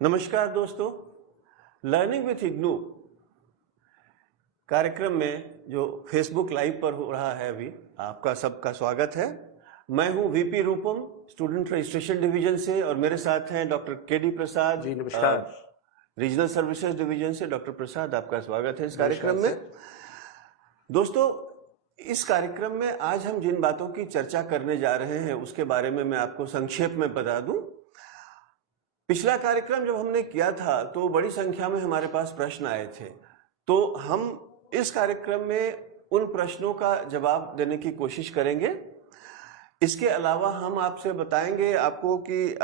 नमस्कार दोस्तों, learning with IGNOU कार्यक्रम में जो फेसबुक लाइव पर हो रहा है अभी, आपका सबका स्वागत है। मैं हूं वीपी रूपम, स्टूडेंट रजिस्ट्रेशन डिवीजन से, और मेरे साथ हैं डॉक्टर केडी प्रसाद जी नमस्कार। रीजनल सर्विसेज डिवीजन से। डॉक्टर प्रसाद, आपका स्वागत है इस कार्यक्रम में। दोस्तों, इस कार्यक्रम में आज हम जिन बातों की चर्चा करने जा रहे हैं उसके बारे में मैं आपको संक्षेप में बता दूं। पिछला कार्यक्रम जब हमने किया था तो बड़ी संख्या में हमारे पास प्रश्न आए थे, तो हम इस कार्यक्रम में उन प्रश्नों का जवाब देने की कोशिश करेंगे। इसके अलावा हम आपसे बताएंगे आपको कि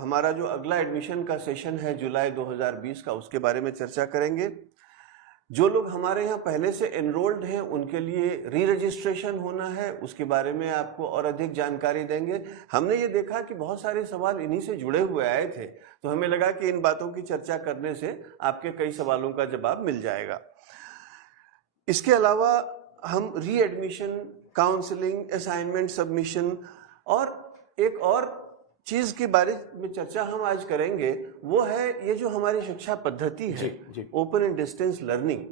हमारा जो अगला एडमिशन का सेशन है जुलाई 2020 का, उसके बारे में चर्चा करेंगे। जो लोग हमारे यहाँ पहले से एनरोल्ड हैं उनके लिए री रजिस्ट्रेशन होना है, उसके बारे में आपको और अधिक जानकारी देंगे। हमने ये देखा कि बहुत सारे सवाल इन्हीं से जुड़े हुए आए थे, तो हमें लगा कि इन बातों की चर्चा करने से आपके कई सवालों का जवाब मिल जाएगा। इसके अलावा हम री एडमिशन, काउंसलिंग, असाइनमेंट सबमिशन और एक और चीज के बारे में चर्चा हम आज करेंगे, वो है ये जो हमारी शिक्षा पद्धति है, ओपन एंड डिस्टेंस लर्निंग।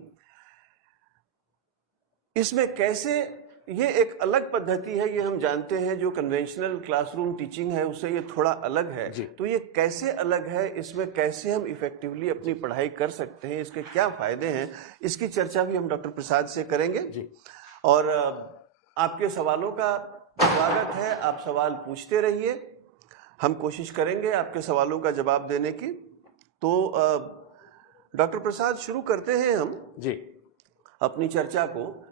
इसमें कैसे ये एक अलग पद्धति है, ये हम जानते हैं, जो कन्वेंशनल क्लासरूम टीचिंग है उससे ये थोड़ा अलग है। तो ये कैसे अलग है, इसमें कैसे हम इफेक्टिवली अपनी पढ़ाई कर सकते हैं, इसके क्या फायदे हैं, इसकी चर्चा भी हम डॉक्टर प्रसाद से करेंगे। और आपके सवालों का स्वागत है, आप सवाल पूछते रहिए, हम कोशिश करेंगे आपके सवालों का जवाब देने की। तो डॉक्टर प्रसाद, शुरू करते हैं हम जी अपनी चर्चा को।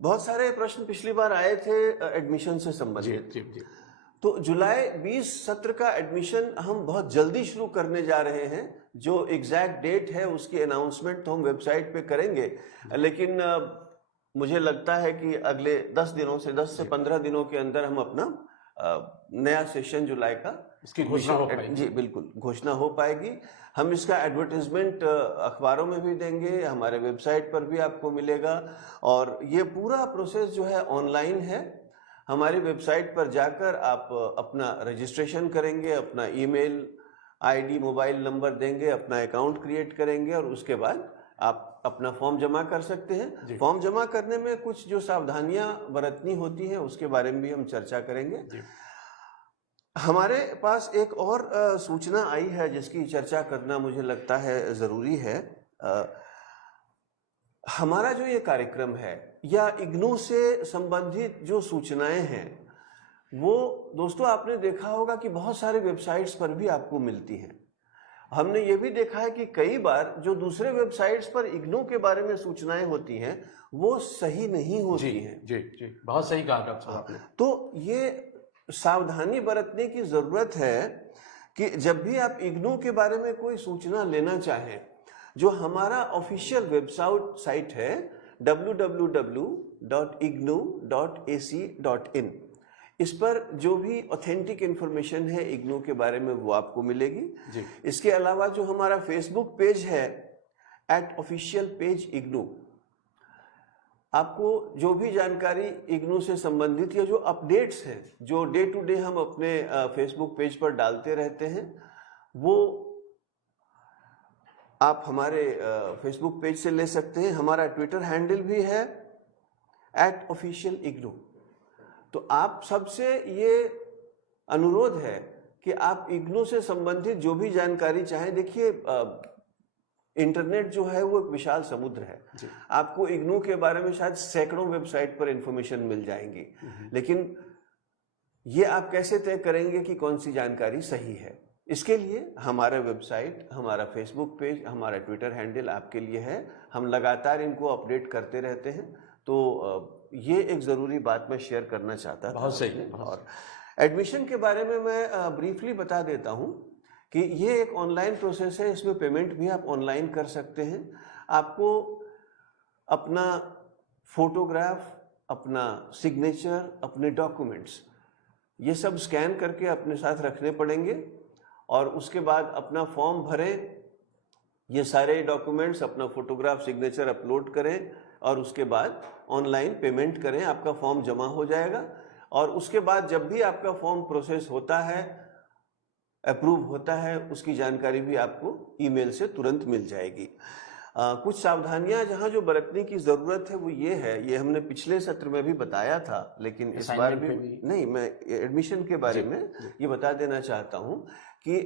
बहुत सारे प्रश्न पिछली बार आए थे एडमिशन से संबंधित। तो जुलाई 20 सत्र का एडमिशन हम बहुत जल्दी शुरू करने जा रहे हैं। जो एग्जैक्ट डेट है उसकी अनाउंसमेंट तो हम वेबसाइट पे करेंगे, लेकिन मुझे लगता है कि अगले 10 से 15 दिनों के अंदर हम अपना नया सेशन जुलाई का इसकी घोषणा हो पाएगी। जी बिल्कुल, घोषणा हो पाएगी। हम इसका एडवर्टाइजमेंट अखबारों में भी देंगे, हमारे वेबसाइट पर भी आपको मिलेगा। और ये पूरा प्रोसेस जो है ऑनलाइन है। हमारी वेबसाइट पर जाकर आप अपना रजिस्ट्रेशन करेंगे, अपना ईमेल आईडी, मोबाइल नंबर देंगे, अपना अकाउंट क्रिएट करेंगे और उसके बाद आप अपना फॉर्म जमा कर सकते हैं। फॉर्म जमा करने में कुछ जो सावधानियां बरतनी होती हैं उसके बारे में भी हम चर्चा करेंगे। हमारे पास एक और सूचना आई है जिसकी चर्चा करना मुझे लगता है जरूरी है। हमारा जो ये कार्यक्रम है या इग्नू से संबंधित जो सूचनाएं हैं, वो दोस्तों आपने देखा होगा कि बहुत सारे वेबसाइट्स पर भी आपको मिलती हैं। हमने ये भी देखा है कि कई बार जो दूसरे वेबसाइट्स पर इग्नू के बारे में सूचनाएं होती हैं वो सही नहीं होती हैं। जी, बहुत सही कहा डॉक्टर साहब आपने। तो ये सावधानी बरतने की जरूरत है कि जब भी आप इग्नू के बारे में कोई सूचना लेना चाहें, जो हमारा ऑफिशियल वेबसाइट है www.ignu.ac.in, इस पर जो भी ऑथेंटिक इंफॉर्मेशन है इग्नू के बारे में वो आपको मिलेगी। इसके अलावा जो हमारा फेसबुक पेज है @officialpage-ignu, आपको जो भी जानकारी इग्नू से संबंधित या जो अपडेट्स हैं, जो डे टू डे हम अपने फेसबुक पेज पर डालते रहते हैं, वो आप हमारे फेसबुक पेज से ले सकते हैं। हमारा ट्विटर हैंडल भी है @officialignu। तो आप सबसे ये अनुरोध है कि आप इग्नू से संबंधित जो भी जानकारी चाहें, देखिए इंटरनेट जो है वो एक विशाल समुद्र है। आपको इग्नू के बारे में शायद सैकड़ों वेबसाइट पर इंफॉर्मेशन मिल जाएंगी, लेकिन ये आप कैसे तय करेंगे कि कौन सी जानकारी सही है? इसके लिए हमारा वेबसाइट, हमारा फेसबुक पेज, हमारा ट्विटर हैंडल आपके लिए है। हम लगातार इनको अपडेट करते रहते हैं। तो ये एक ज़रूरी बात मैं शेयर करना चाहता था। बहुत सही। और एडमिशन के बारे में मैं ब्रीफली बता देता हूँ कि ये एक ऑनलाइन प्रोसेस है। इसमें पेमेंट भी आप ऑनलाइन कर सकते हैं। आपको अपना फोटोग्राफ, अपना सिग्नेचर, अपने डॉक्यूमेंट्स, ये सब स्कैन करके अपने साथ रखने पड़ेंगे और उसके बाद अपना फॉर्म भरें। ये सारे डॉक्यूमेंट्स, अपना फोटोग्राफ, सिग्नेचर अपलोड करें और उसके बाद ऑनलाइन पेमेंट करें। आपका फॉर्म जमा हो जाएगा और उसके बाद जब भी आपका फॉर्म प्रोसेस होता है, अप्रूव होता है उसकी जानकारी भी आपको ईमेल से तुरंत मिल जाएगी। कुछ सावधानियां जहां जो बरतने की ज़रूरत है वो ये है, ये हमने पिछले सत्र में भी बताया था, लेकिन इस बार भी नहीं, मैं एडमिशन के बारे में ये बता देना चाहता हूं कि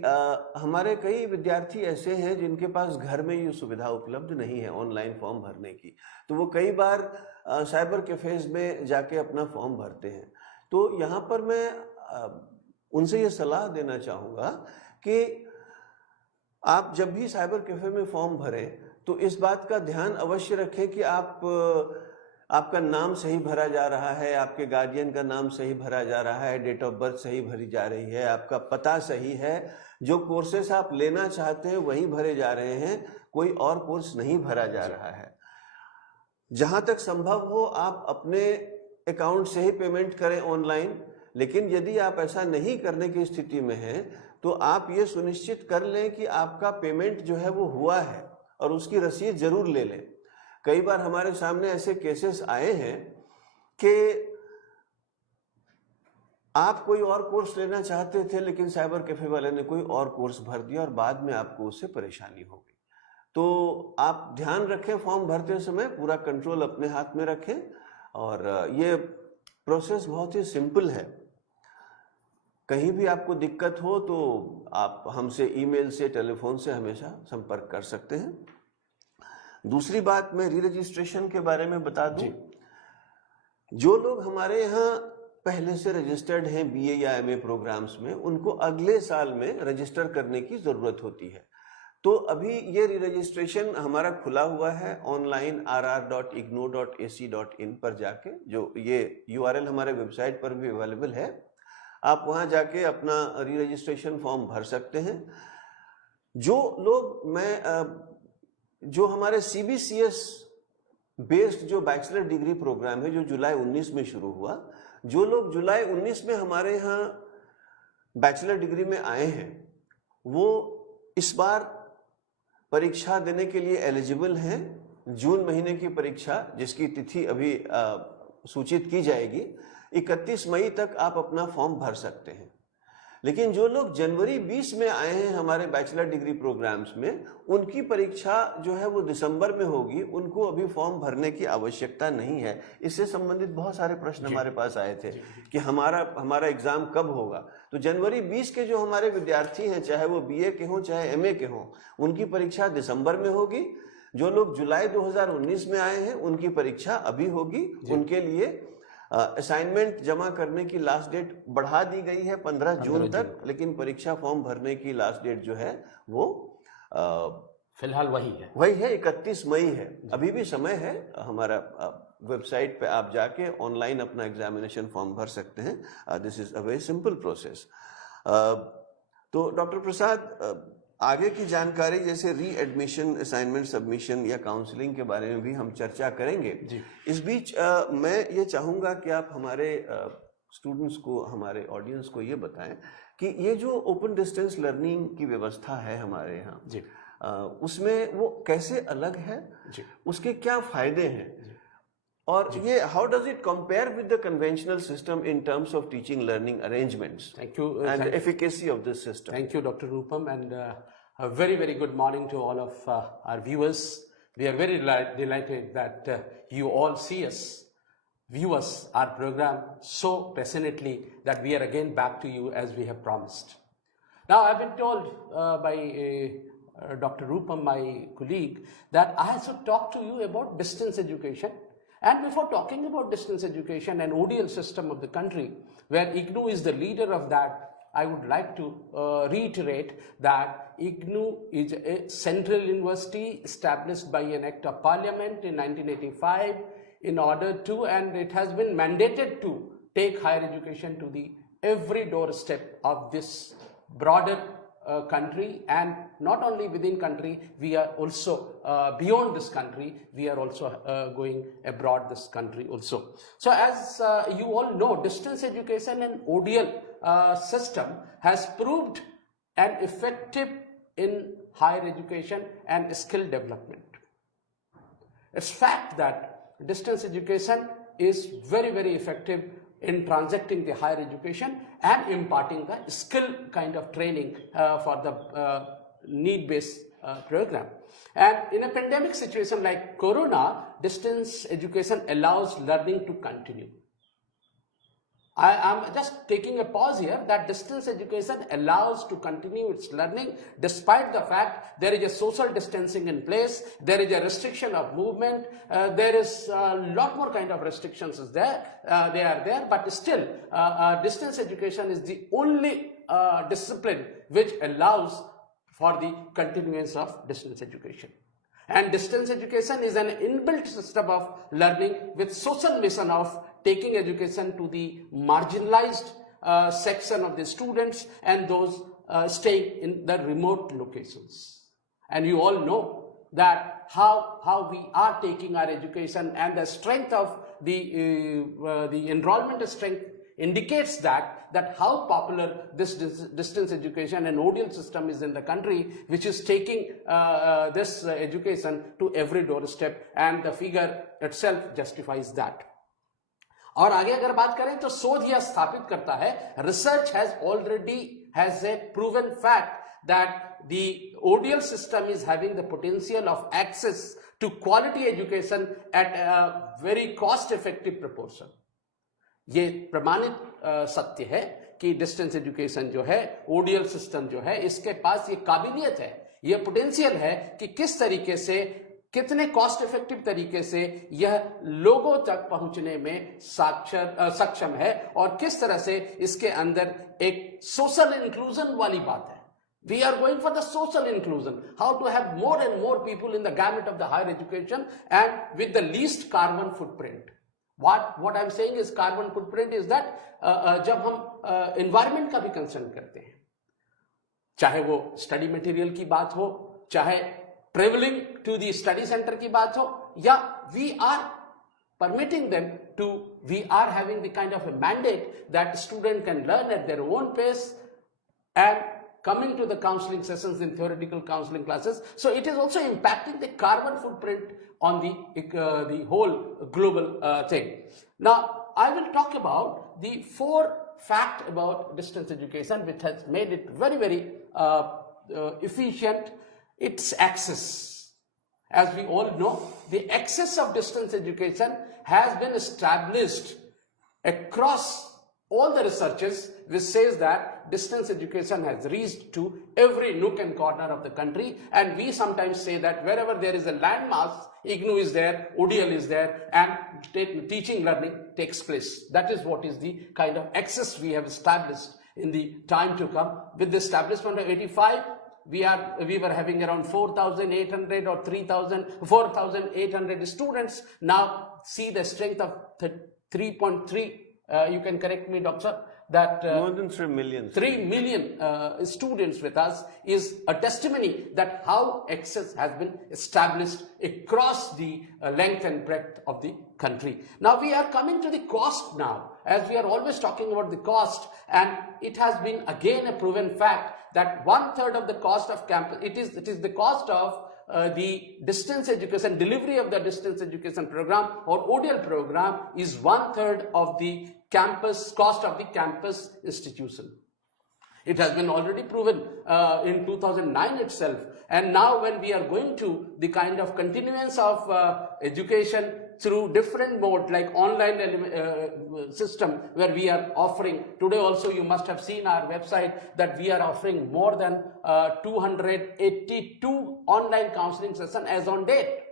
हमारे कई विद्यार्थी ऐसे हैं जिनके पास घर में ये सुविधा उपलब्ध नहीं है ऑनलाइन फॉर्म भरने की, तो वो कई बार साइबर कैफेज में जाके अपना फॉर्म भरते हैं। तो यहाँ पर मैं उनसे ये सलाह देना चाहूँगा कि आप जब भी साइबर कैफे में फॉर्म भरें तो इस बात का ध्यान अवश्य रखें कि आपका नाम सही भरा जा रहा है, आपके गार्डियन का नाम सही भरा जा रहा है, डेट ऑफ बर्थ सही भरी जा रही है, आपका पता सही है, जो कोर्सेस आप लेना चाहते हैं वही भरे जा रहे हैं, कोई और कोर्स नहीं भरा जा रहा है। जहाँ तक संभव हो आप अपने अकाउंट से ही पेमेंट करें ऑनलाइन, लेकिन यदि आप ऐसा नहीं करने की स्थिति में हैं तो आप ये सुनिश्चित कर लें कि आपका पेमेंट जो है वो हुआ है और उसकी रसीद जरूर ले लें। कई बार हमारे सामने ऐसे केसेस आए हैं कि आप कोई और कोर्स लेना चाहते थे लेकिन साइबर कैफे वाले ने कोई और कोर्स भर दिया और बाद में आपको उससे परेशानी हो गई। तो आप ध्यान रखें, फॉर्म भरते समय पूरा कंट्रोल अपने हाथ में रखें और ये प्रोसेस बहुत ही सिंपल है। कहीं भी आपको दिक्कत हो तो आप हमसे ईमेल से, टेलीफोन से हमेशा संपर्क कर सकते हैं। दूसरी बात मैं री रजिस्ट्रेशन के बारे में बता दूं। जो लोग हमारे यहाँ पहले से रजिस्टर्ड हैं बीए या एमए प्रोग्राम्स में, उनको अगले साल में रजिस्टर करने की ज़रूरत होती है। तो अभी ये री रजिस्ट्रेशन हमारा खुला हुआ है ऑनलाइन rr.ignou.ac.in पर जाके, जो ये URL हमारे वेबसाइट पर भी अवेलेबल है। आप वहाँ जाके अपना री रजिस्ट्रेशन फॉर्म भर सकते हैं। जो लोग जो हमारे CBCS बेस्ड जो बैचलर डिग्री प्रोग्राम है जो जुलाई 19 में शुरू हुआ, जो लोग जुलाई 19 में हमारे यहाँ बैचलर डिग्री में आए हैं वो इस बार परीक्षा देने के लिए एलिजिबल हैं। जून महीने की परीक्षा जिसकी तिथि अभी सूचित की जाएगी, 31 मई तक आप अपना फॉर्म भर सकते हैं। लेकिन जो लोग जनवरी 20 में आए हैं हमारे बैचलर डिग्री प्रोग्राम्स में, उनकी परीक्षा जो है वो दिसंबर में होगी, उनको अभी फॉर्म भरने की आवश्यकता नहीं है। इससे संबंधित बहुत सारे प्रश्न हमारे पास आए थे कि हमारा एग्जाम कब होगा। तो जनवरी 20 के जो हमारे विद्यार्थी हैं, चाहे वो BA के हों चाहे MA के हों, उनकी परीक्षा दिसंबर में होगी। जो लोग जुलाई 2019 में आए हैं उनकी परीक्षा अभी होगी। उनके लिए असाइनमेंट जमा करने की लास्ट डेट बढ़ा दी गई है 15 जून तक, लेकिन परीक्षा फॉर्म भरने की लास्ट डेट जो है वो फिलहाल वही है 31 मई है। अभी भी समय है। हमारा वेबसाइट पे आप जाके ऑनलाइन अपना एग्जामिनेशन फॉर्म भर सकते हैं। This is a very simple process. तो डॉक्टर प्रसाद, आगे की जानकारी जैसे री एडमिशन, असाइनमेंट सबमिशन या काउंसलिंग के बारे में भी हम चर्चा करेंगे। इस बीच मैं ये चाहूँगा कि आप हमारे स्टूडेंट्स को, हमारे ऑडियंस को ये बताएं कि ये जो ओपन डिस्टेंस लर्निंग की व्यवस्था है हमारे यहाँ, उसमें वो कैसे अलग है, उसके क्या फायदे हैं, और ये how does it compare with the conventional system in terms of teaching learning arrangements and the efficacy of this system. Thank you, Dr. Rupam, and a very, very good morning to all of our viewers. We are very delighted that you all see us, view us, our program so passionately that we are again back to you as we have promised. Now, I've been told by Dr. Rupam, my colleague, that I should talk to you about distance education. And before talking about distance education and ODL system of the country, where IGNOU is the leader of that, I would like to reiterate that IGNOU is a central university established by an act of parliament in 1985 in order to, and it has been mandated to take higher education to the every doorstep of this broader country, and not only within country, we are also beyond this country, we are also going abroad this country also. So as you all know, distance education and ODL system has proved an effective in higher education and skill development. It's fact that distance education is very, very effective in transacting the higher education and imparting the skill kind of training for the need-based program. And in a pandemic situation like Corona, distance education allows learning to continue. I am just taking a pause here that distance education allows to continue its learning despite the fact there is a social distancing in place, there is a restriction of movement, there is a lot more kind of restrictions is there, they are there, but still distance education is the only discipline which allows for the continuance of distance education. And distance education is an inbuilt system of learning with social mission of taking education to the marginalized section of the students and those staying in the remote locations. And you all know that how we are taking our education, and the strength of the enrollment strength indicates that how popular this distance education and ODL system is in the country, which is taking this education to every doorstep, and the figure itself justifies that. और आगे अगर बात करें तो शोध यह स्थापित करता है, research has a proven fact that the ODL system is having the potential of access to quality education at a very cost effective proportion. ये प्रमाणित सत्य है कि डिस्टेंस एजुकेशन जो है, ओडीएल सिस्टम जो है, इसके पास ये काबिलियत है, ये पोटेंशियल है कि किस तरीके से, कितने कॉस्ट इफेक्टिव तरीके से यह लोगों तक पहुंचने में सक्षम है, और किस तरह से इसके अंदर एक सोशल इंक्लूजन वाली बात है. We are going for the social inclusion, how to have more and more people in the gamut of the higher education and with the least carbon footprint. What I'm saying is carbon footprint is that जब हम environment का भी concern करते हैं, चाहे वो study material की बात हो, चाहे travelling to the study centre की बात हो, या we are permitting them to, we are having the kind of a mandate that student can learn at their own pace and coming to the counseling sessions in theoretical counseling classes. So it is also impacting the carbon footprint on the whole global thing. Now, I will talk about the 4 facts about distance education which has made it very, very efficient. Its access. As we all know, the access of distance education has been established across all the researches, which says that distance education has reached to every nook and corner of the country, and we sometimes say that wherever there is a landmass, IGNOU is there, ODL is there, and teaching learning takes place. That is what is the kind of access we have established in the time to come. With the establishment of 85, we were having around 4,800 or 4,800 students. Now see the strength of 3.3. You can correct me, doctor, that more than 3 million. 3 million students with us is a testimony that how access has been established across the length and breadth of the country. Now we are coming to the cost now, as we are always talking about the cost, and it has been again a proven fact that 1/3 of the cost of campus, it is the cost of the distance education, delivery of the distance education program or ODL program is 1/3 of the campus cost of the campus institution. It has been already proven in 2009 itself, and now when we are going to the kind of continuance of education through different modes like online system, where we are offering today also, you must have seen our website that we are offering more than 282 online counseling sessions as on date.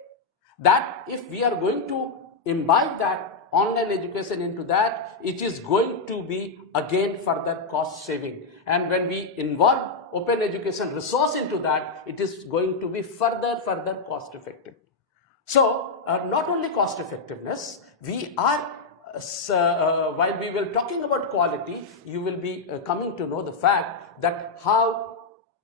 That if we are going to imbibe that online education into that, it is going to be again further cost saving, and when we involve open education resource into that, it is going to be further cost effective. So not only cost effectiveness, we are while we were talking about quality, you will be coming to know the fact that how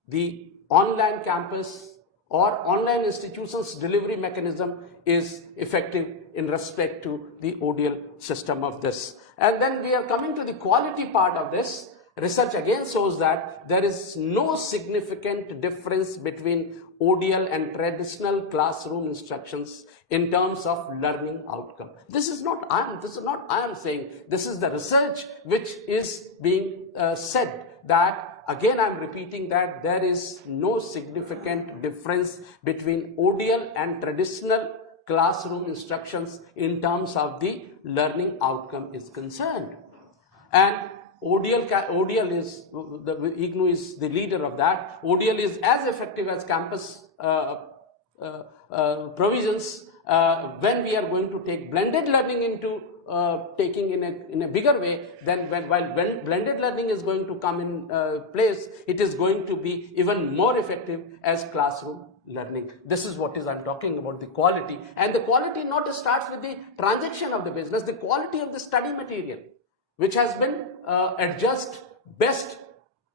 the online campus or online institutions delivery mechanism is effective in respect to the ODL system of this. And then we are coming to the quality part of this. research again shows that there is no significant difference between ODL and traditional classroom instructions in terms of learning outcome. This is not I am saying. This is the research which is being said, that again I am repeating that there is no significant difference between ODL and traditional classroom instructions in terms of the learning outcome is concerned. And ODL is, the IGNOU is the leader of that. ODL is as effective as campus provisions when we are going to take blended learning into taking in a bigger way. Then while blended learning is going to come in place, it is going to be even more effective as classroom learning. This is what I'm talking about, the quality. And the quality not starts with the transaction of the business, the quality of the study material, which has been adjusted best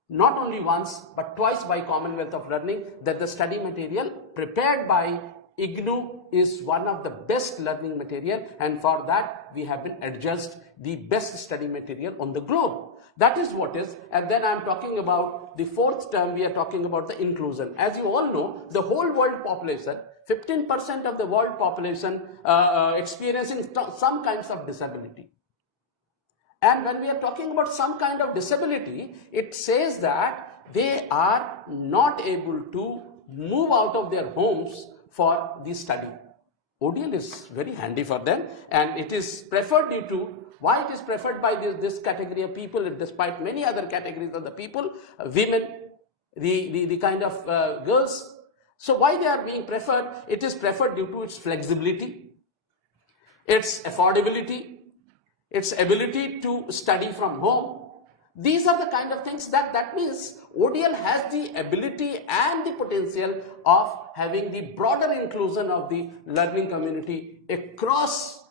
not only once but twice by Commonwealth of Learning, that the study material prepared by IGNOU is one of the best learning material, and for that we have been adjusted the best study material on the globe. That is what is. And then I am talking about the fourth term, we are talking about the inclusion. As you all know, the whole world population, 15% of the world population experiencing some kinds of disability. And when we are talking about some kind of disability, it says that they are not able to move out of their homes for the study. ODL is very handy for them, and it is preferred due to why it is preferred by this category of people, despite many other categories of the people, women, the kind of girls. So why they are being preferred? It is preferred due to its flexibility, its affordability, its ability to study from home. These are the kind of things that means ODL has the ability and the potential of having the broader inclusion of the learning community across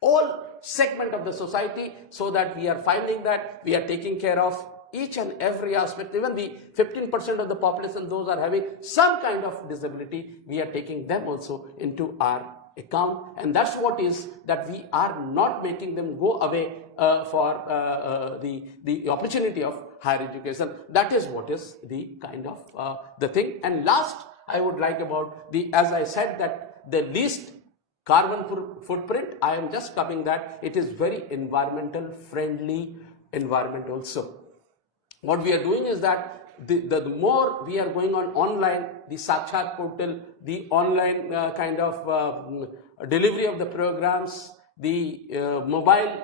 all segment of the society, so that we are finding that we are taking care of each and every aspect. Even the 15% of the population, those are having some kind of disability, we are taking them also into our account. And that's what is that we are not making them go away for the opportunity of higher education. That is what is the kind of the thing. And last, I would like about the, as I said, that the least carbon footprint, I am just coming that it is very environmental friendly environment also. What we are doing is that the more we are going on online, the Sakshat portal, the online kind of delivery of the programs, the mobile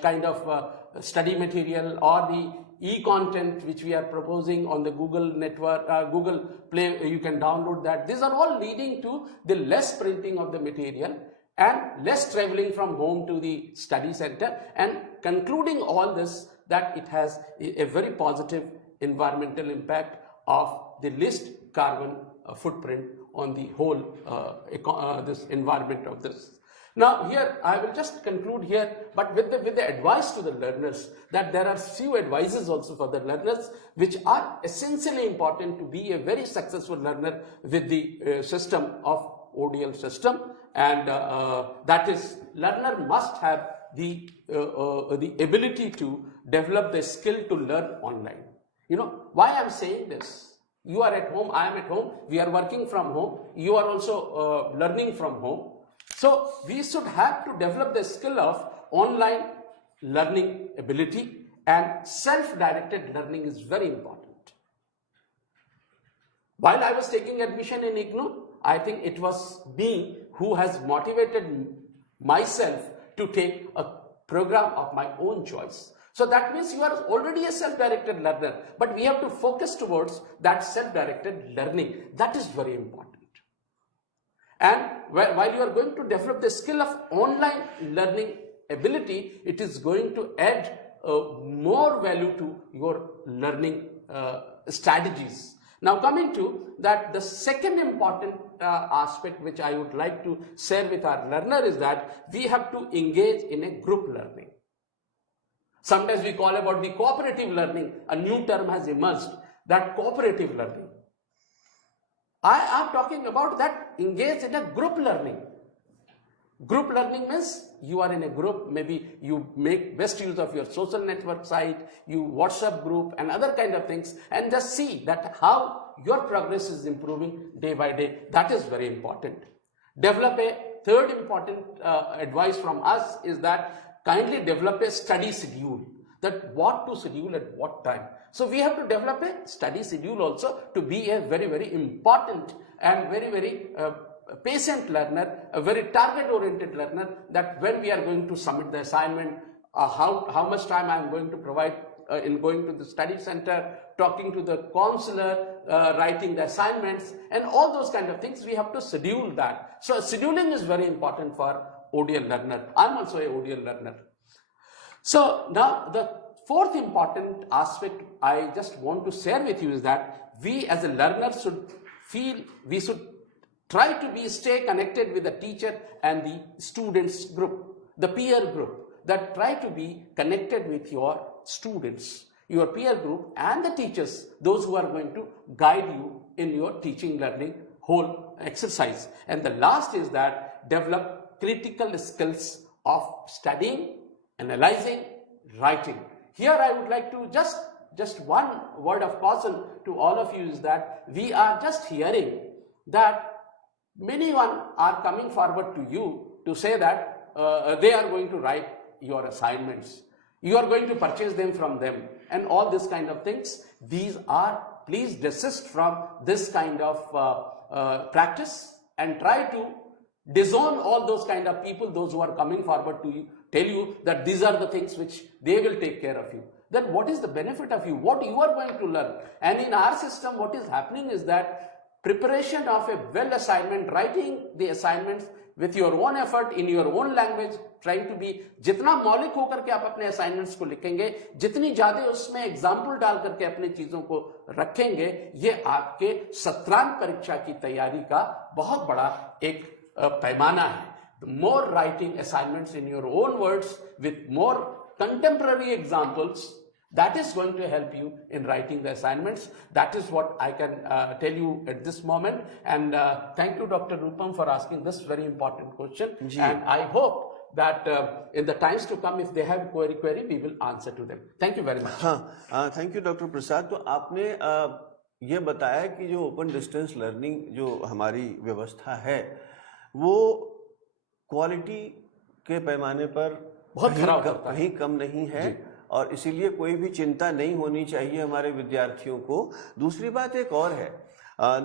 kind of study material, or the e-content which we are proposing on the Google network, Google Play, you can download that. These are all leading to the less printing of the material and less traveling from home to the study center, and concluding all this, that it has a very positive environmental impact of the least carbon footprint on the whole this environment of this. Now here I will just conclude here, but with the advice to the learners, that there are few advices also for the learners which are essentially important to be a very successful learner with the system of ODL system, and that is, learner must have the ability to develop the skill to learn online. You know why I am saying this? You are at home, I am at home, we are working from home, you are also learning from home. So we should have to develop the skill of online learning ability, and self-directed learning is very important. While I was taking admission in IGNOU, I think it was me who has motivated myself to take a program of my own choice. So that means you are already a self-directed learner, but we have to focus towards that self-directed learning. That is very important. And while you are going to develop the skill of online learning ability, it is going to add more value to your learning strategies. Now coming to that, the second important aspect which I would like to share with our learner is that we have to engage in a group learning. Sometimes we call about the cooperative learning. A new term has emerged, that cooperative learning. I am talking about that engage in a group learning. Group learning means you are in a group, maybe you make best use of your social network site, you WhatsApp group and other kind of things, and just see that how your progress is improving day by day. That is very important. Develop a third important advice from us is that kindly develop a study schedule, that what to schedule at what time. So we have to develop a study schedule also to be a very, very important and very, very patient learner, a very target-oriented learner, that when we are going to submit the assignment, how much time I am going to provide in going to the study center, talking to the counselor, writing the assignments, and all those kind of things. We have to schedule that. So scheduling is very important for ODL learner. I'm also a ODL learner. So now the fourth important aspect I just want to share with you is that we as a learner should feel, we should try to stay connected with the teacher and the students group, the peer group, that try to be connected with your students, your peer group and the teachers, those who are going to guide you in your teaching learning whole exercise. And the last is that develop critical skills of studying, analyzing, writing. Here I would like to just one word of caution to all of you is that we are just hearing that many one are coming forward to you to say that they are going to write your assignments. You are going to purchase them from them and all this kind of things. These are, please desist from this kind of practice and try to disown all those kind of people, those who are coming forward to you, tell you that these are the things which they will take care of you. Then what is the benefit of you? What you are going to learn? And in our system, what is happening is that preparation of a well assignment, writing the assignments with your own effort in your own language, trying to be जितना मौलिक होकर के आप अपने assignments को लिखेंगे, जितनी ज्यादा उसमें एग्जाम्पल डाल करके अपने चीजों को रखेंगे, ये आपके सत्रांत परीक्षा की तैयारी का बहुत बड़ा एक पैमाना है. More writing assignments in your own words with more contemporary examples, that is going to help you in writing the assignments. That is what I can tell you at this moment. And thank you, Dr. Rupam, for asking this very important question. And I hope that in the times to come, if they have query, we will answer to them. Thank you very much. हाँ, thank you doctor प्रसाद. तो आपने ये बताया कि जो open distance learning जो हमारी व्यवस्था है वो क्वालिटी के पैमाने पर बहुत कहीं कम नहीं है और इसीलिए कोई भी चिंता नहीं होनी चाहिए हमारे विद्यार्थियों को. दूसरी बात एक और है,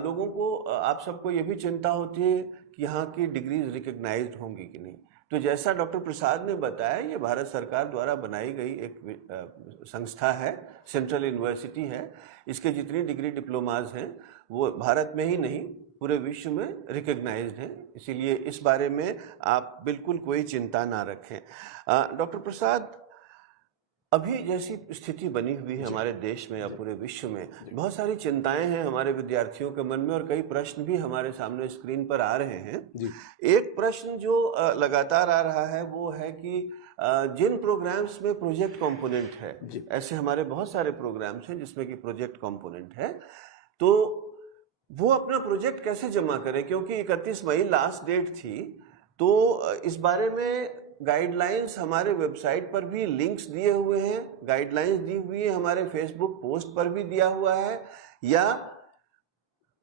लोगों को, आप सबको ये भी चिंता होती है कि यहाँ की डिग्रीज रिकग्नाइज्ड होंगी कि नहीं. तो जैसा डॉक्टर प्रसाद ने बताया, ये भारत सरकार द्वारा बनाई गई एक संस्था है, सेंट्रल यूनिवर्सिटी है. इसके जितनी डिग्री डिप्लोमाज हैं वो भारत में ही नहीं पूरे विश्व में रिकग्नाइज्ड हैं. इसीलिए इस बारे में आप बिल्कुल कोई चिंता ना रखें. डॉक्टर प्रसाद, अभी जैसी स्थिति बनी हुई है हमारे देश में या पूरे विश्व में, बहुत सारी चिंताएं हैं हमारे विद्यार्थियों के मन में और कई प्रश्न भी हमारे सामने स्क्रीन पर आ रहे हैं. एक प्रश्न जो लगातार आ रहा है वो है कि जिन प्रोग्राम्स में प्रोजेक्ट कंपोनेंट है, ऐसे हमारे बहुत सारे प्रोग्राम्स हैं जिसमें कि प्रोजेक्ट कंपोनेंट है, तो वो अपना प्रोजेक्ट कैसे जमा करें, क्योंकि 31 मई लास्ट डेट थी. तो इस बारे में गाइडलाइंस हमारे वेबसाइट पर भी लिंक्स दिए हुए हैं, गाइडलाइंस दी हुई है, हमारे फेसबुक पोस्ट पर भी दिया हुआ है. या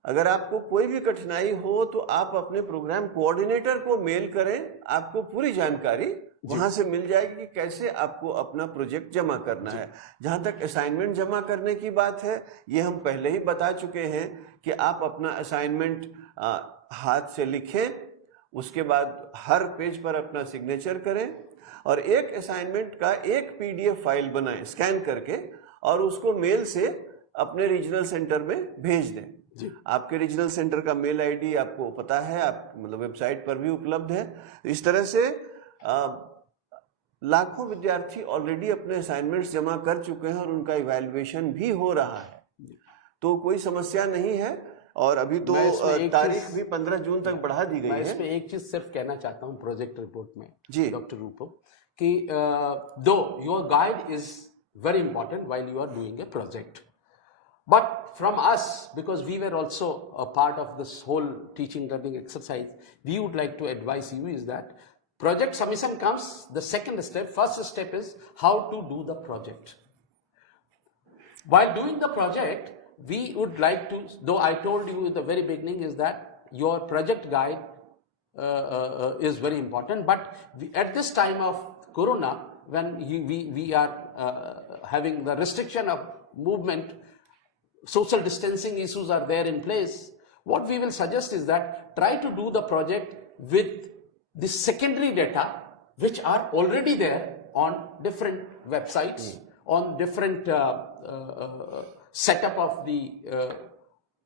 अगर आपको कोई भी कठिनाई हो तो आप अपने प्रोग्राम कोऑर्डिनेटर को मेल करें, आपको पूरी जानकारी वहां से मिल जाएगी कि कैसे आपको अपना प्रोजेक्ट जमा करना है. जहां तक असाइनमेंट जमा करने की बात है, ये हम पहले ही बता चुके हैं कि आप अपना असाइनमेंट हाथ से लिखें, उसके बाद हर पेज पर अपना सिग्नेचर करें और एक असाइनमेंट का एक पीडीएफ फाइल बनाएं स्कैन करके और उसको मेल से अपने रीजनल सेंटर में भेज दें. आपके रीजनल सेंटर का मेल आईडी आपको पता है, आप मतलब वेबसाइट पर भी उपलब्ध है. इस तरह से लाखों विद्यार्थी ऑलरेडी अपने असाइनमेंट्स जमा कर चुके हैं और उनका इवैल्यूएशन भी हो रहा है. तो कोई समस्या नहीं है और अभी तो तारीख भी 15 जून तक बढ़ा दी गई है. मैं इसमें एक चीज सिर्फ कहना चाहता हूँ प्रोजेक्ट रिपोर्ट में जी डॉक्टर रूपम कि दो your guide is very important while you are doing a project, but from us, because we were also a part of this whole teaching learning exercise, we would like to advise you is that project submission comes, the second step, first step is how to do the project. While doing the project, we would like to, though I told you at the very beginning is that your project guide is very important, but at this time of Corona, when we are having the restriction of movement, social distancing issues are there in place, what we will suggest is that try to do the project with the secondary data which are already there on different websites, on different setup of the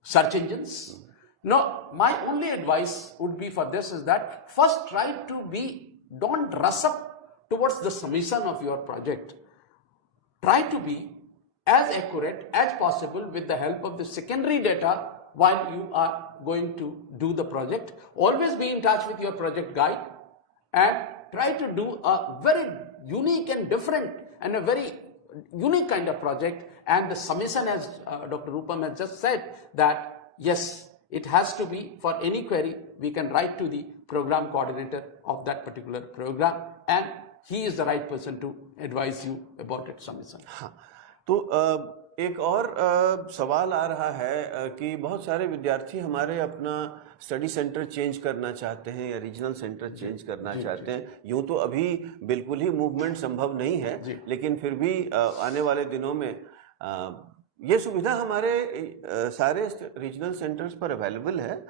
search engines. Now, my only advice would be for this is that first try to don't rush up towards the submission of your project. Try to be as accurate as possible with the help of the secondary data while you are going to do the project. Always be in touch with your project guide and try to do a very unique and different and a very unique kind of project. And the submission, as Dr. Rupam has just said, that yes, it has to be for any query, we can write to the program coordinator of that particular program and he is the right person to advise you about its submission. हाँ, तो एक और सवाल आ रहा है कि बहुत सारे विद्यार्थी हमारे अपना स्टडी सेंटर चेंज करना चाहते हैं या रीजनल सेंटर चेंज करना चाहते हैं। यूं तो अभी बिल्कुल ही मूवमेंट संभव नहीं है, लेकिन फिर भी आने वाले दिनों में ये सुविधा हमारे सारे रीजनल सेंटर्स पर अवेलेबल है।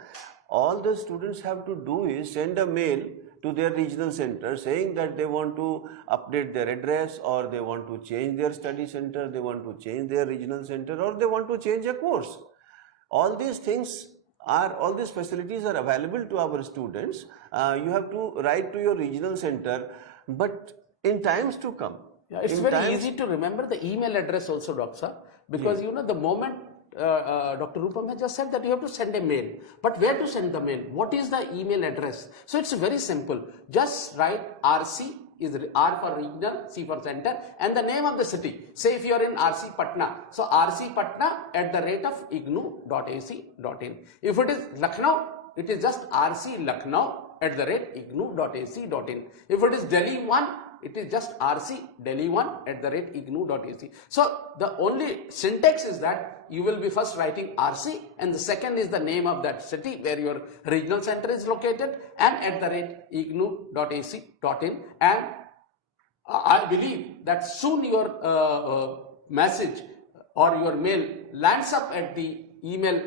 All the students have to do is send a mail to their regional center saying that they want to update their address, or they want to change their study center, they want to change their regional center, or they want to change a course. All these facilities are available to our students. You have to write to your regional center, but in times to come. Yeah, it's very easy to remember the email address also, Doctor, because you know the moment Dr. Rupam has just said that you have to send a mail. But where to send the mail? What is the email address? So it's very simple. Just write RC, is R for regional, C for center, and the name of the city. Say if you are in RC Patna. So RC Patna @ignu.ac.in. If it is Lucknow, it is just RC Lucknow @ignu.ac.in. If it is Delhi 1, it is just RC Delhi 1 @ignu.ac. So the only syntax is that you will be first writing RC and the second is the name of that city where your regional center is located and @ignu.ac.in. And I believe that soon your message or your mail lands up at the email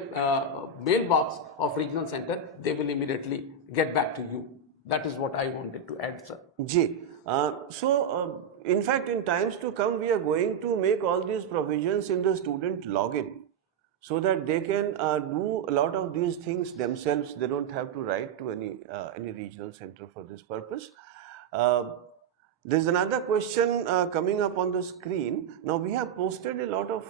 mailbox of regional center. They will immediately get back to you. That is what I wanted to add, sir. Ji. In fact, in times to come, we are going to make all these provisions in the student login so that they can do a lot of these things themselves. They don't have to write to any regional center for this purpose. There's another question coming up on the screen. Now, we have posted a lot of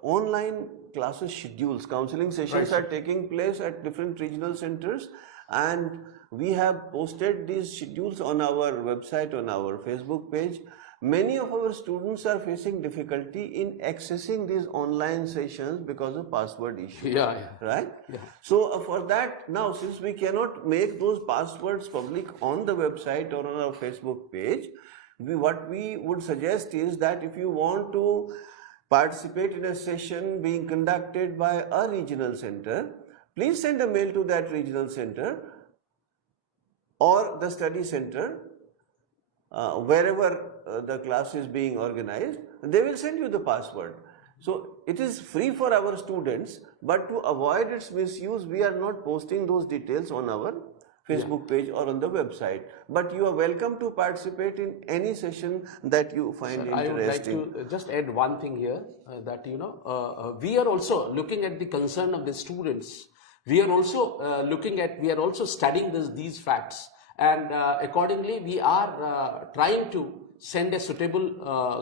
online classes schedules. Counseling sessions are taking place at different regional centers, and we have posted these schedules on our website, on our Facebook page. Many of our students are facing difficulty in accessing these online sessions because of password issues. Right? Yeah. So for that, now since we cannot make those passwords public on the website or on our Facebook page, what we would suggest is that if you want to participate in a session being conducted by a regional center, please send a mail to that regional center or the study center, wherever the class is being organized. They will send you the password. So it is free for our students, but to avoid its misuse, we are not posting those details on our Facebook page or on the website. But you are welcome to participate in any session that you find interesting. I would like to just add one thing here, that we are also looking at the concern of the students. We are also we are also studying these facts, and accordingly we are trying to send a suitable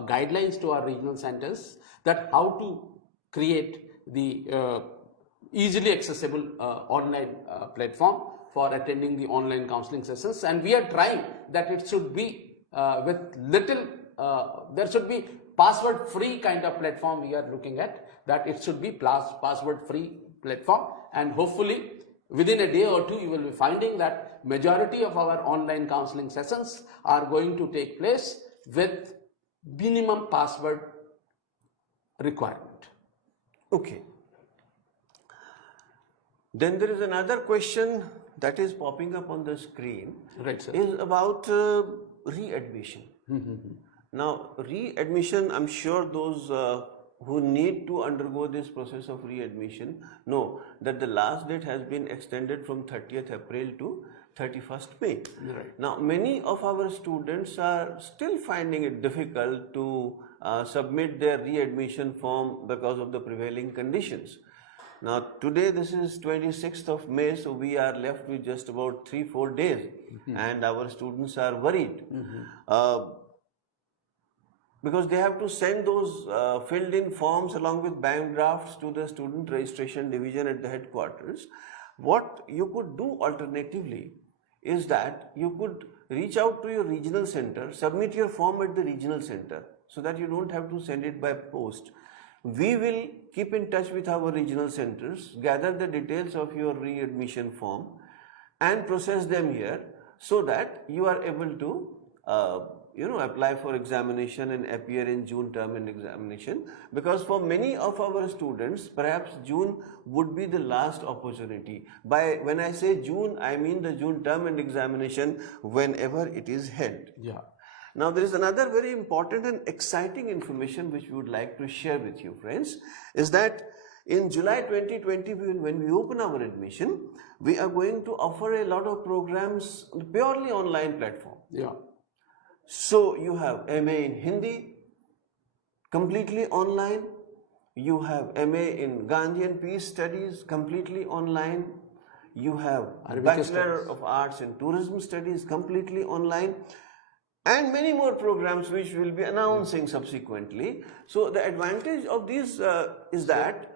guidelines to our regional centers that how to create the easily accessible online platform for attending the online counseling sessions. And we are trying that it should be with little, there should be password free kind of platform we are looking at, that it should be password free platform, and hopefully within a day or two, you will be finding that majority of our online counseling sessions are going to take place with minimum password requirement. Okay. Then there is another question that is popping up on the screen. Right, sir. Is about readmission. Now, readmission, I'm sure those who need to undergo this process of readmission know that the last date has been extended from 30th April to 31st May. Right. Now, many of our students are still finding it difficult to submit their readmission form because of the prevailing conditions. Now, today this is 26th of May, so we are left with just about 3-4 days, and our students are worried because they have to send those filled in forms along with bank drafts to the student registration division at the headquarters. What you could do alternatively is that you could reach out to your regional center, submit your form at the regional center so that you don't have to send it by post. We will keep in touch with our regional centers, gather the details of your readmission form and process them here so that you are able to apply for examination and appear in June term and examination, because for many of our students perhaps June would be the last opportunity. When I say June, I mean the June term and examination whenever it is held. Yeah. Now, there is another very important and exciting information which we would like to share with you, friends, is that in July 2020, when we open our admission, we are going to offer a lot of programs on purely online platform. Yeah. So, you have MA in Hindi, completely online. You have MA in Gandhian Peace Studies, completely online. You have Bachelor of Arts in Tourism Studies, completely online. And many more programs which we will be announcing subsequently. So the advantage of these is that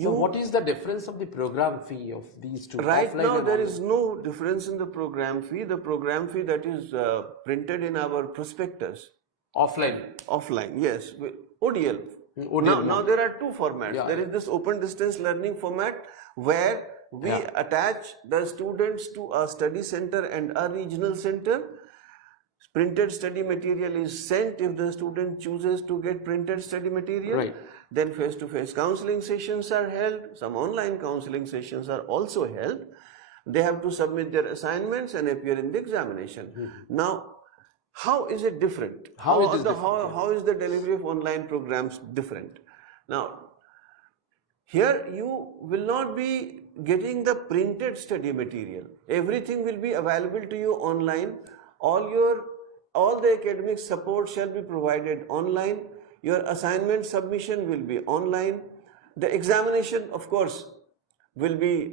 So what is the difference of the program fee of these two? Right now there is no difference in the program fee. The program fee that is printed in our prospectus. Offline, yes. ODL. Now there are two formats. Yeah. There is this open distance learning format where we attach the students to a study center and a regional center. Printed study material is sent if the student chooses to get printed study material. Right. Then face-to-face counseling sessions are held. Some online counseling sessions are also held. They have to submit their assignments and appear in the examination. Now, how is it different? How is the delivery of online programs different? Now, here you will not be getting the printed study material. Everything will be available to you online. All the academic support shall be provided online. Your assignment submission will be online. The examination, of course, will be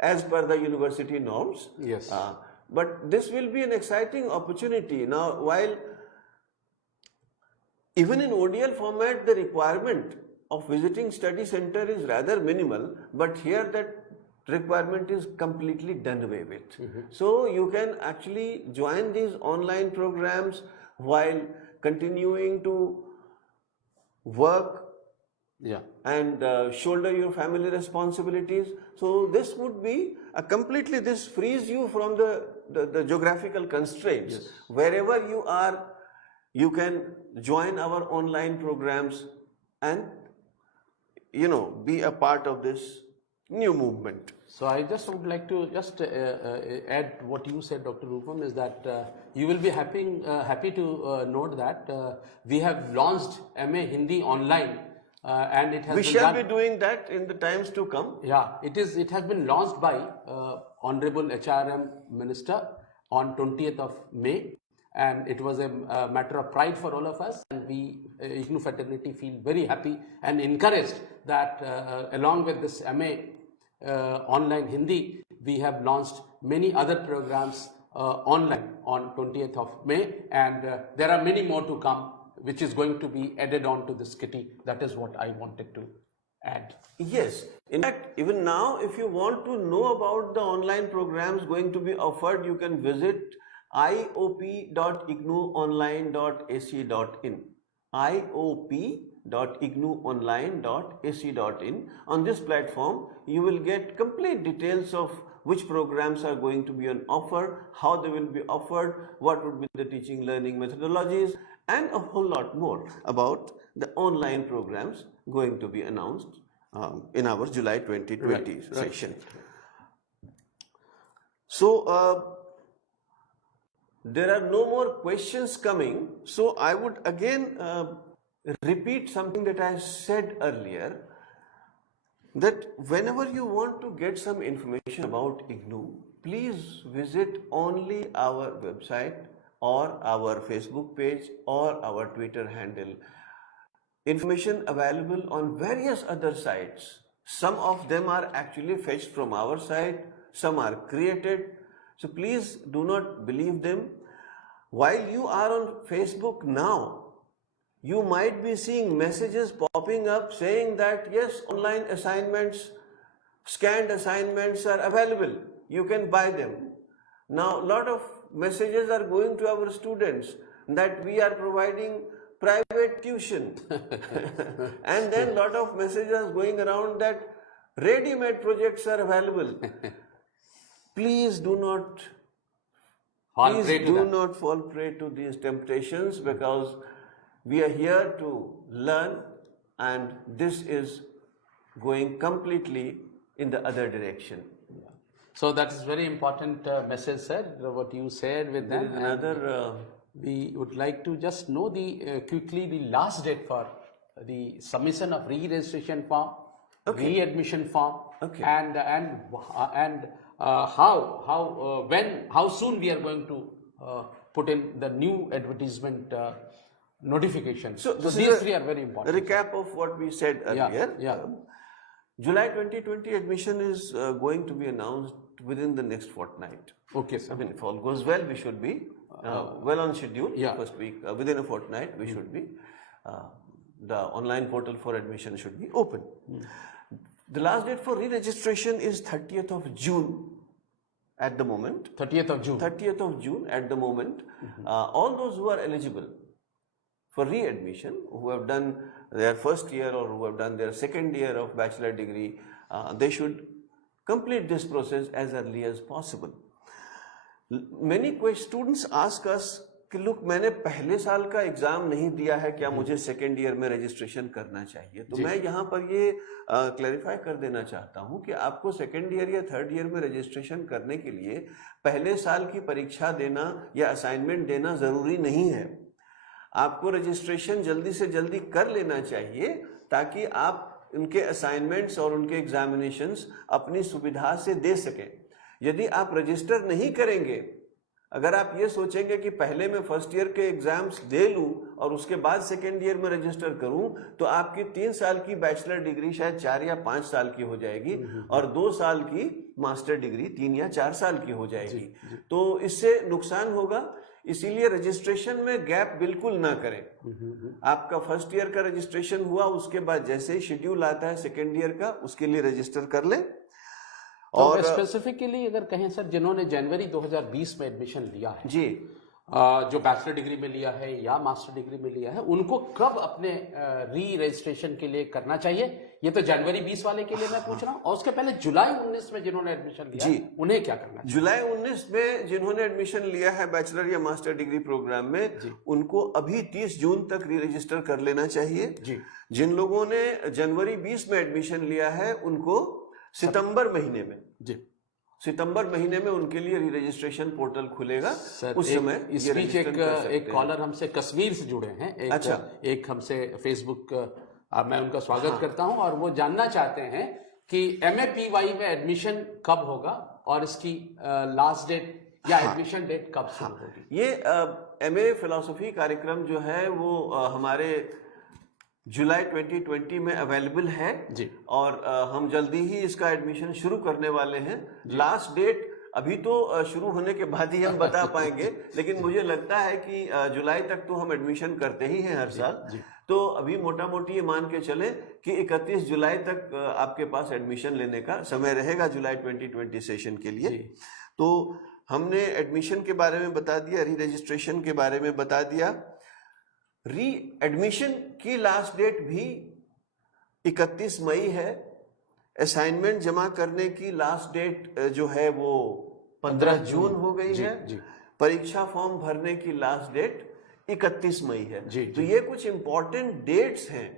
as per the university norms. Yes. But this will be an exciting opportunity. Now, while even in ODL format, the requirement of visiting study center is rather minimal, but here that requirement is completely done away with. So you can actually join these online programs while continuing to work and shoulder your family responsibilities. So this would be this frees you from the geographical constraints. Yes. Wherever you are, you can join our online programs and be a part of this new movement. So I just would like to add what you said, Dr. Rupam, is that you will be happy to note that we have launched MA Hindi online, and it has we shall be doing that in the times to come. Yeah, it has been launched by Honorable HRM Minister on 20th of May, and it was a matter of pride for all of us, and we IGNOU fraternity feel very happy and encouraged that along with this MA online Hindi, we have launched many other programs online on 20th of May, and there are many more to come, which is going to be added on to this kitty. That is what I wanted to add. Yes, in fact, even now, if you want to know about the online programs going to be offered, you can visit iop.ignooonline.ac.in. iop www.ignuonline.ac.in. On this platform, you will get complete details of which programs are going to be on offer, how they will be offered, what would be the teaching learning methodologies, and a whole lot more about the online programs going to be announced in our July 2020 section. So, there are no more questions coming, so I would again repeat something that I said earlier, that whenever you want to get some information about IGNOU, please visit only our website or our Facebook page or our Twitter handle. Information available on various other sites. Some of them are actually fetched from our site, some are created. So please do not believe them. While you are on Facebook now, you might be seeing messages popping up saying that yes, online assignments, scanned assignments are available. You can buy them. Now, a lot of messages are going to our students that we are providing private tuition. And then a lot of messages going around that ready-made projects are available. Please do not fall prey to these temptations, because we are here to learn, and this is going completely in the other direction. So that is very important message, sir, what you shared with them. We would like to just know quickly the last date for the submission of re-registration form, readmission form, and how soon we are going to put in the new advertisement notification. So these three are very important. A recap of what we said earlier. July 2020 admission is going to be announced within the next fortnight. Okay, sir. I mean, if all goes well, we should be well on schedule. First week, within a fortnight, we should be. The online portal for admission should be open. The last date for re-registration is 30th of June at the moment. 30th of June. 30th of June at the moment. All those who are eligible for re-admission, who have done their first year or who have done their second year of bachelor degree, they should complete this process as early as possible. Many students ask us कि look, मैंने पहले साल का exam नहीं दिया है, क्या मुझे सेकेंड ईयर में रजिस्ट्रेशन करना चाहिए? तो मैं यहाँ पर ये क्लैरिफाई कर देना चाहता हूँ कि आपको सेकेंड ईयर या थर्ड ईयर में रजिस्ट्रेशन करने के लिए पहले साल की परीक्षा देना या असाइनमेंट देना ज़रूरी नहीं है. आपको रजिस्ट्रेशन जल्दी से जल्दी कर लेना चाहिए ताकि आप उनके असाइनमेंट्स और उनके एग्जामिनेशंस अपनी सुविधा से दे सकें. यदि आप रजिस्टर नहीं करेंगे, अगर आप ये सोचेंगे कि पहले मैं फर्स्ट ईयर के एग्जाम्स दे लूं और उसके बाद सेकेंड ईयर में रजिस्टर करूं, तो आपकी 3 साल की बैचलर डिग्री शायद 4 या 5 साल की हो जाएगी और 2 साल की मास्टर डिग्री 3 या 4 साल की हो जाएगी. तो इससे नुकसान होगा. इसीलिए रजिस्ट्रेशन में गैप बिल्कुल ना करें. आपका फर्स्ट ईयर का रजिस्ट्रेशन हुआ, उसके बाद जैसे ही शेड्यूल आता है सेकेंड ईयर का, उसके लिए रजिस्टर कर लें. और स्पेसिफिकली अगर कहें सर, जिन्होंने जनवरी 2020 में एडमिशन लिया है जी, जो बैचलर डिग्री में लिया है या मास्टर डिग्री में लिया है, उनको कब अपने री रजिस्ट्रेशन के लिए करना चाहिए? ये तो जनवरी 20 वाले के लिए मैं पूछ रहा हूँ. और उसके पहले जुलाई 19 में जिन्होंने एडमिशन लिया है, उन्हें क्या करना चाहिए? जुलाई 19 में जिन्होंने एडमिशन लिया है बैचलर या मास्टर डिग्री प्रोग्राम में, उनको अभी 30 जून तक री रजिस्टर कर लेना चाहिए. जिन लोगों ने जनवरी 20 में एडमिशन लिया है, उनको सितंबर महीने में उनके लिए री रजिस्ट्रेशन पोर्टल खुलेगा. उस समय इस बीच एक कॉलर हमसे कश्मीर से जुड़े हैं. एक हमसे फेसबुक, मैं उनका स्वागत करता हूं, और वो जानना चाहते हैं कि MAPY में एडमिशन कब होगा और इसकी लास्ट डेट या एडमिशन डेट कब शुरू होगी? ये MA फिलॉसफी कार्यक्रम जो है वो हमारे जुलाई 2020 में अवेलेबल है जी, और हम जल्दी ही इसका एडमिशन शुरू करने वाले हैं. लास्ट डेट अभी तो शुरू होने के बाद ही हम बता पाएंगे, लेकिन मुझे लगता है कि जुलाई तक तो हम एडमिशन करते ही हैं हर साल. तो अभी मोटा मोटी ये मान के चलें कि 31 जुलाई तक आपके पास एडमिशन लेने का समय रहेगा जुलाई 2020 सेशन के लिए. तो हमने एडमिशन के बारे में बता दिया, री रजिस्ट्रेशन के बारे में बता दिया. री एडमिशन की लास्ट डेट भी 31 मई है। असाइनमेंट जमा करने की लास्ट डेट जो है वो 15 जून हो गई है। परीक्षा फॉर्म भरने की लास्ट डेट 31 मई है। तो ये कुछ इंपॉर्टेंट डेट्स हैं।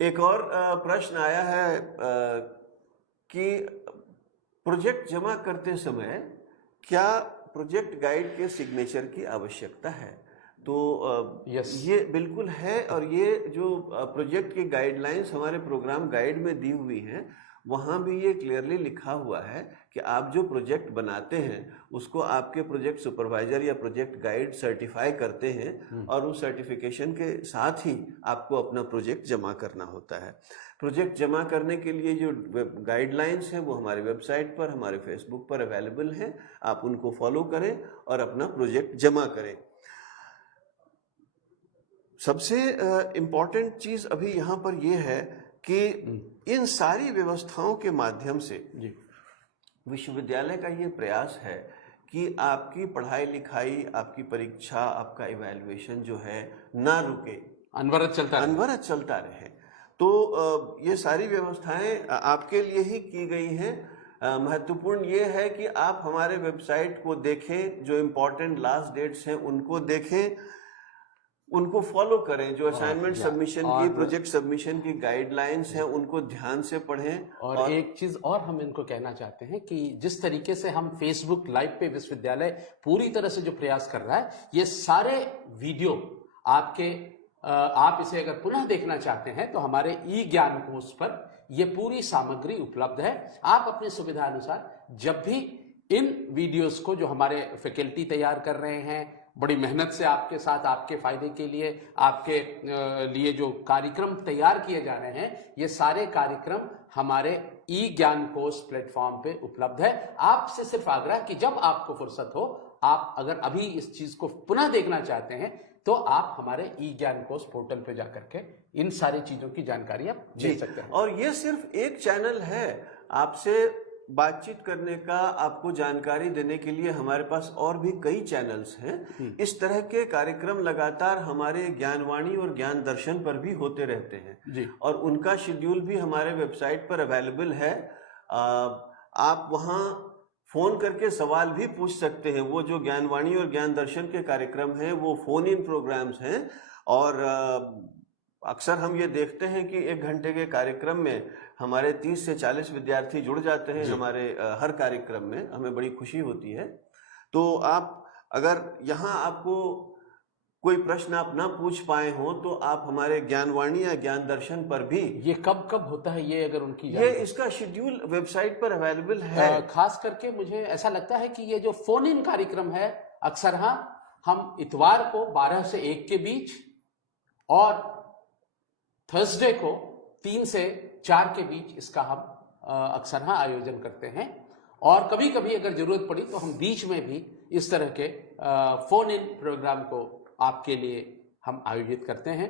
एक और प्रश्न आया है कि प्रोजेक्ट जमा करते समय क्या प्रोजेक्ट गाइड के सिग्नेचर की आवश्यकता है? तो ये बिल्कुल है। और ये जो प्रोजेक्ट की गाइडलाइंस हमारे प्रोग्राम गाइड में दी हुई हैं, वहाँ भी ये क्लियरली लिखा हुआ है कि आप जो प्रोजेक्ट बनाते हैं उसको आपके प्रोजेक्ट सुपरवाइजर या प्रोजेक्ट गाइड सर्टिफाई करते हैं और उस सर्टिफिकेशन के साथ ही आपको अपना प्रोजेक्ट जमा करना होता है। प्रोजेक्ट जमा करने के लिए जो गाइडलाइंस हैं वो हमारी वेबसाइट पर, हमारे फेसबुक पर अवेलेबल हैं। आप उनको फॉलो करें और अपना प्रोजेक्ट जमा करें। सबसे इम्पॉर्टेंट चीज़ अभी यहाँ पर यह है कि इन सारी व्यवस्थाओं के माध्यम से विश्वविद्यालय का ये प्रयास है कि आपकी पढ़ाई लिखाई, आपकी परीक्षा, आपका इवैल्यूएशन जो है ना रुके, अनवरत चलता रहे। तो ये सारी व्यवस्थाएं आपके लिए ही की गई हैं। महत्वपूर्ण ये है कि आप हमारे वेबसाइट को देखें, जो इम्पोर्टेंट लास्ट डेट्स हैं उनको देखें, उनको फॉलो करें। जो असाइनमेंट सबमिशन की, प्रोजेक्ट सबमिशन की गाइडलाइंस हैं उनको ध्यान से पढ़ें। और एक चीज और हम इनको कहना चाहते हैं कि जिस तरीके से हम फेसबुक लाइव पे विश्वविद्यालय पूरी तरह से जो प्रयास कर रहा है, ये सारे वीडियो आप इसे अगर पुनः देखना चाहते हैं तो हमारे ई ज्ञान कोर्स पर ये पूरी सामग्री उपलब्ध है। आप अपनी सुविधा अनुसार जब भी इन वीडियोस को, जो हमारे फैकल्टी तैयार कर रहे हैं बड़ी मेहनत से आपके साथ, आपके फायदे के लिए, आपके लिए जो कार्यक्रम तैयार किए जा रहे हैं, ये सारे कार्यक्रम हमारे ई ज्ञान कोर्स प्लेटफॉर्म पे उपलब्ध है। आपसे सिर्फ आग्रह कि जब आपको फुर्सत हो, आप अगर अभी इस चीज को पुनः देखना चाहते हैं तो आप हमारे ई ज्ञान कोर्स पोर्टल पे जाकर के इन सारी चीजों की जानकारी आप ले सकते हैं। और ये सिर्फ एक चैनल है आपसे बातचीत करने का, आपको जानकारी देने के लिए हमारे पास और भी कई चैनल्स हैं। इस तरह के कार्यक्रम लगातार हमारे ज्ञानवाणी और ज्ञान दर्शन पर भी होते रहते हैं और उनका शेड्यूल भी हमारे वेबसाइट पर अवेलेबल है। आप वहाँ फोन करके सवाल भी पूछ सकते हैं। वो जो ज्ञानवाणी और ज्ञान दर्शन के कार्यक्रम हैं वो फोन इन प्रोग्राम्स हैं और अक्सर हम ये देखते हैं कि 1 घंटे के कार्यक्रम में हमारे 30 से 40 विद्यार्थी जुड़ जाते हैं हमारे हर कार्यक्रम में। हमें बड़ी खुशी होती है। तो आप अगर यहाँ आपको कोई प्रश्न आप ना पूछ पाए हो तो आप हमारे ज्ञानवाणी या ज्ञान दर्शन पर भी, ये कब होता है, ये अगर उनकी ये इसका शेड्यूल वेबसाइट पर अवेलेबल है। खास करके मुझे ऐसा लगता है कि ये जो फोन इन कार्यक्रम है, अक्सर हम इतवार को 12 से 1 के बीच और थर्सडे को 3 से 4 के बीच इसका हम अक्सर आयोजन करते हैं। और कभी कभी अगर जरूरत पड़ी तो हम बीच में भी इस तरह के फोन इन प्रोग्राम को आपके लिए हम आयोजित करते हैं।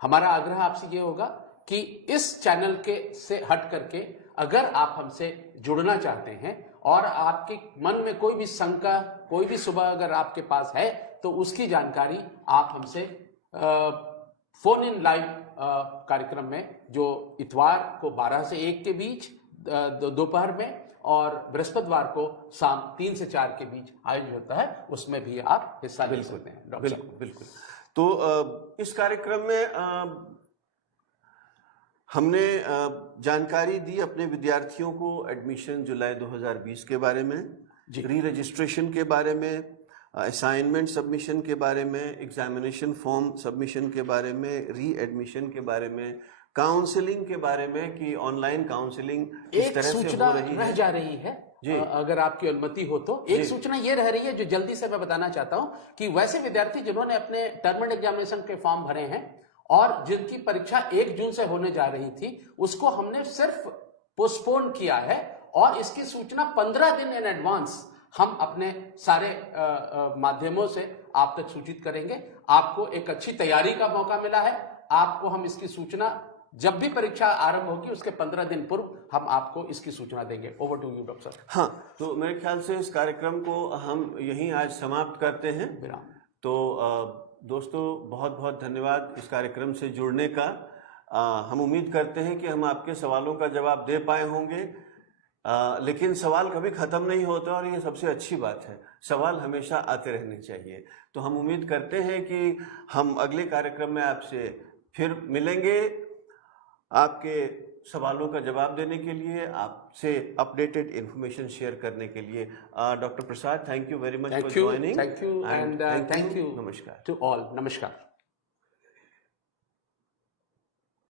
हमारा आग्रह आपसे ये होगा कि इस चैनल के से हट करके अगर आप हमसे जुड़ना चाहते हैं और आपके मन में कोई भी शंका, कोई भी सुबह अगर आपके पास है तो उसकी जानकारी आप हमसे फोन इन लाइव कार्यक्रम में, जो इतवार को 12 से 1 के बीच दोपहर में और बृहस्पतिवार को शाम 3 से 4 के बीच आयोजित होता है, उसमें भी आप हिस्सा ले सकते हैं। बिल्कुल। तो इस कार्यक्रम में हमने जानकारी दी अपने विद्यार्थियों को एडमिशन जुलाई 2020 के बारे में, री रजिस्ट्रेशन के बारे में, असाइनमेंट सबमिशन के बारे में, एग्जामिनेशन फॉर्म सबमिशन के बारे में, री एडमिशन के बारे में, काउंसलिंग के बारे में कि ऑनलाइन काउंसलिंग इस तरह से हो रही रह जा रही है। अगर आपकी अनुमति हो तो एक सूचना ये रह रही है जो जल्दी से मैं बताना चाहता हूं कि वैसे विद्यार्थी जिन्होंने अपने टर्म एग्जामिनेशन के फॉर्म भरे हैं और जिनकी परीक्षा 1 जून से होने जा रही थी, उसको हमने सिर्फ पोस्टपोन किया है और इसकी सूचना 15 दिन इन एडवांस हम अपने सारे माध्यमों से आप तक सूचित करेंगे। आपको एक अच्छी तैयारी का मौका मिला है। आपको हम इसकी सूचना जब भी परीक्षा आरंभ होगी उसके 15 दिन पूर्व हम आपको इसकी सूचना देंगे। Over to you doctor. हाँ, तो मेरे ख्याल से इस कार्यक्रम को हम यहीं आज समाप्त करते हैं। तो दोस्तों बहुत बहुत धन्यवाद इस कार्यक्रम से जुड़ने का। हम उम्मीद करते हैं कि हम आपके सवालों का जवाब दे पाए होंगे, लेकिन सवाल कभी ख़त्म नहीं होता और ये सबसे अच्छी बात है, सवाल हमेशा आते रहने चाहिए। तो हम उम्मीद करते हैं कि हम अगले कार्यक्रम में आपसे फिर मिलेंगे, आपके सवालों का जवाब देने के लिए, आपसे अपडेटेड इन्फॉर्मेशन शेयर करने के लिए। Doctor Prasad, thank you very much for joining. Thank you, and thank you नमस्कार। to all. Namaskar.